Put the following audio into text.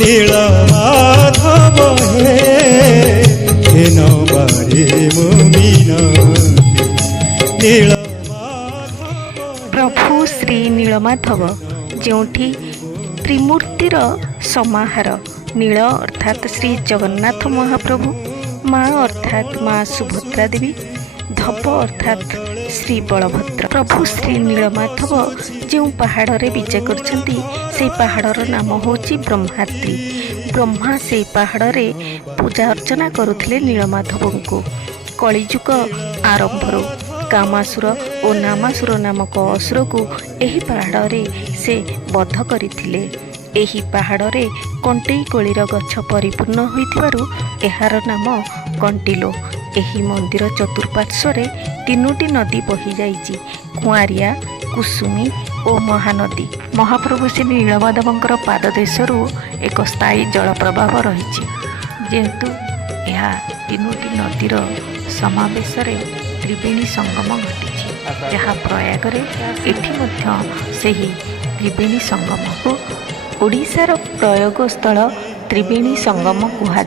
নীল মাধব হে নবারে মিনতি নীল प्रभु श्री नीलमाधव जोठी त्रिमूर्तिर समाहार नील अर्थात श्री जगन्नाथ महाप्रभु, माँ अर्थात माँ सुभद्रा देवी, धब अर्थात श्री बलभद्र। प्रभु श्री नीलमाधव जो पहाड़ रे विजय करछंती से पहाड़र नाम होची ब्रह्माद्रि। ब्रह्मा से पहाड़ रे पूजा अर्चना करुथिले नीलमाधव को। कलिजुग आरंभर कामासुर और नामासुर नामक असुर को एही पहाड़ रे से बध करथिले। एही पहाड़ रे कंटेई कोलीर गछ परिपूर्ण होइथिबारु एहार नाम कंटिलो। एही मंदिर चतुर्पार्श्वरे तीनोटी नदी बही जाइछि, कुआरिया, कुसुमी और महानदी। महाप्रभु श्री नीलमाधवंकर पाददेशरू एक स्थायी जलप्रवाह रही, जेहेतु यह तीनोटी नदीर समावेश त्रिवेणी संगम घटी, जहाँ प्रयागरे एठी मध्य सही त्रिवेणी संगम को ओडिशार प्रयोग स्थल त्रिवेणी संगम कुहा।